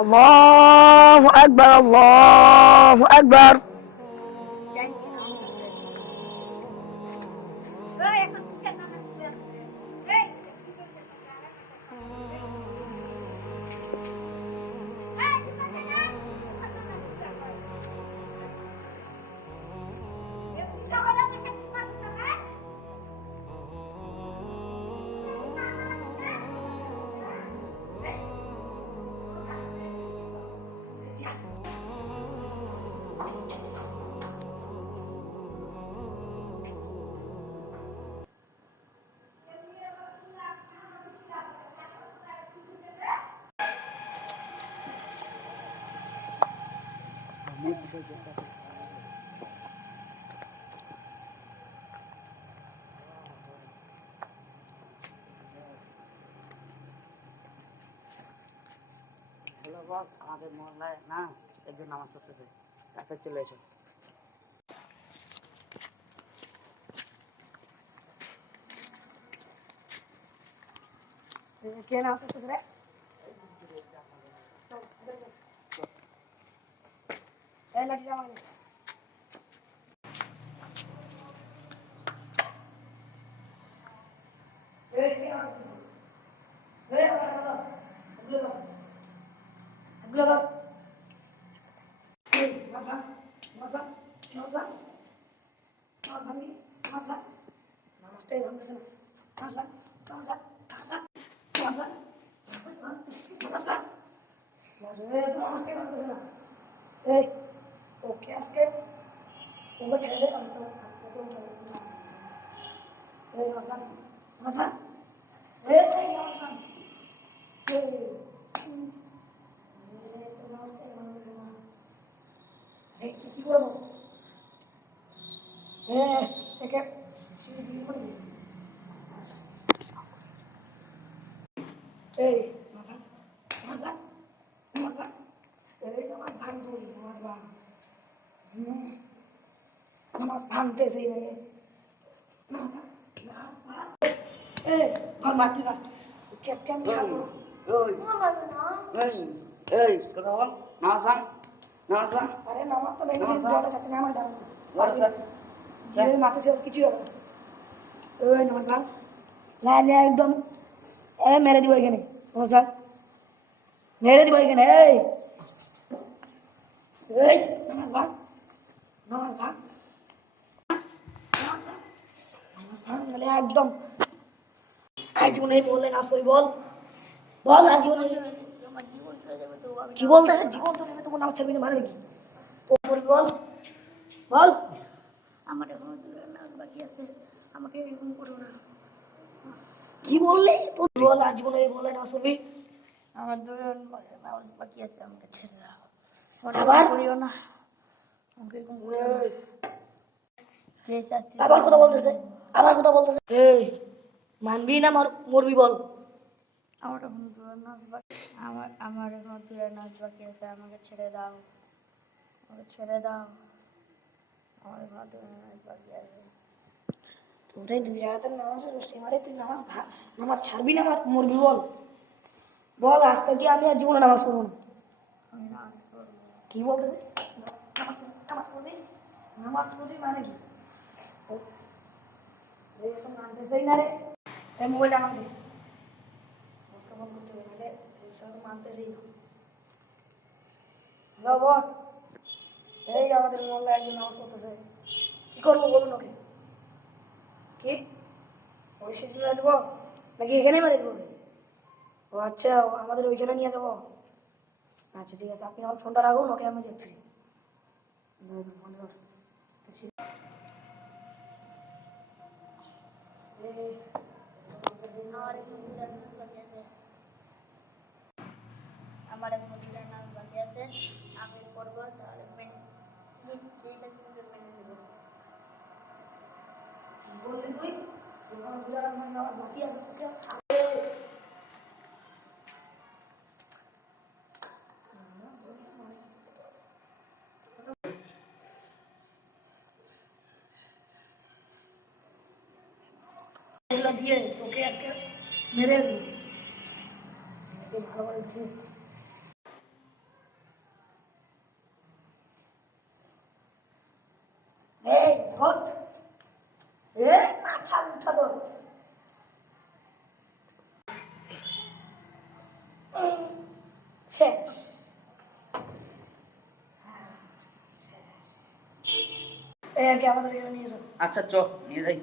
الله أكبر الله أكبر আমাদের মহল্লায় না একজন নামাজ পড়তেছে, তাকে চলে এসো। কে নামাজ পড়তেছে রে? এই লাঠিটা আমার কাছে। এই কে নামাজ পড়তেছে? এই আমার দাও, এগুলো দাও, এগুলো দাও। এই মাথা মাথা মাথা নামাজ ভাঙি, নামাজ ভাঙ, নামাজটাই ভাঙতেছে না। নামাজ ভাঙ, নামাজ ভাঙ, নামাজ ভাঙ, নামাজ ভাঙ, নামাজ ভাঙ, নামাজটাই ভাঙতেছে না। এই ওকে আজকে ওকে ছেড়ে দে, আমি তো এই নামাজ ভাঙ, নামাজ ভাঙ, এই নামাজ ভাঙ, নামাজটাই ভাঙতেছে না। যে কি করবো? একে সিঁড়ি দিয়ে পড়ে দিই। এই মাথা নামাজ ভাঙ, নামাজ ভাঙ, এই নামাজ ভাঙ, তুই নামাজ ভাঙ, নামাজ ভাঙতেছেই না। নামাজ ভাঙ, নামাজ ভাঙ, এই ভাঙ মাটি ভাঙ, কেসকে আমি ছাড়বো না। এই কথা বল, নামাজ ভাঙ, নামাজ ভাঙ। আরে নামাজ তো ভেঙেছি, বলা যাচ্ছে না আমার ডাউন মাথা সে কিছু হবে না। ওই নামাজ ভাঙ, লাইনে একদম মেরে দিব এখানে। নামাজ ভাঙ, মেরে দিব এখানে। এই নামাজ ভাঙ, নামাজ ভাঙ, নামাজ ভাঙ, নামাজ ভাঙ, নাহলে একদম আজ জীবনে বললে না সই বল, বল আজ জীবনে কি বলতেছে? জীবন চলে যাবে, তোমার নামাজ ছাড়বি না মানে নাকি? বল বল, আমার এখনো নামাজ বাকি আছে, আমাকে এরকম করো না। কি বললি? বল আজ জীবনে বললে না সই, আমার নামাজ বাকি আছে, আমাকে ছেড়ে দাও। আবার করিও না, আমাকে এরকম করিও না। আবার কথা বলতেছে, আবার কথা বলতেছে। এই মানবি না মরবি বল? আমার এখন দূরের নাচ বাকি, আমার এখন দূরের নাচ বাকি আছে, আমাকে ছেড়ে দাও, আমাকে ছেড়ে দাও, আমার এখন দূরের নাচ বাকি আছে। তোরাই দুই জায়গাতে নামাজ বসে মারে, তুই নামাজ ছাড়বি না মরবি বল? বল আজ থেকে আমি আর জীবনে নামাজ পড়বো না। আমি নামাজ পড়বো। কি বলতেছে? নামাজ পড়বি? নামাজ পড়বি মানে কি? এখন মানতেছেই না রে। এই মোবাইলটা আমার দে, বন্ধ করতে হবে, নাহলে মানতেছেই না। হ্যালো বস, এই আমাদের মোবাইলে একজন নামাজ পড়তেছে, কি করবো বলুন ওকে? কি ওই সিটি মেরে দেবো নাকি এখানে মেরে দেবো? ও আচ্ছা, আমাদের ওইখানে নিয়ে যাবো। আচ্ছা ঠিক আছে, আপনি আমার ফোনটা রাখুন, ওকে আমি দেখছি। আমার এক মন্দিরের নাম বাকি আছে, আমি করবো, তাহলে বললি তুই নামাজ বাকি আছে। এগুলো দিয়ে তোকে আজকে মেরে ভালো করে হট এ মাথা উঠা বল শেষ এই আর কি আমাদের নিয়ে যাও আচ্ছা চ নিয়ে যাই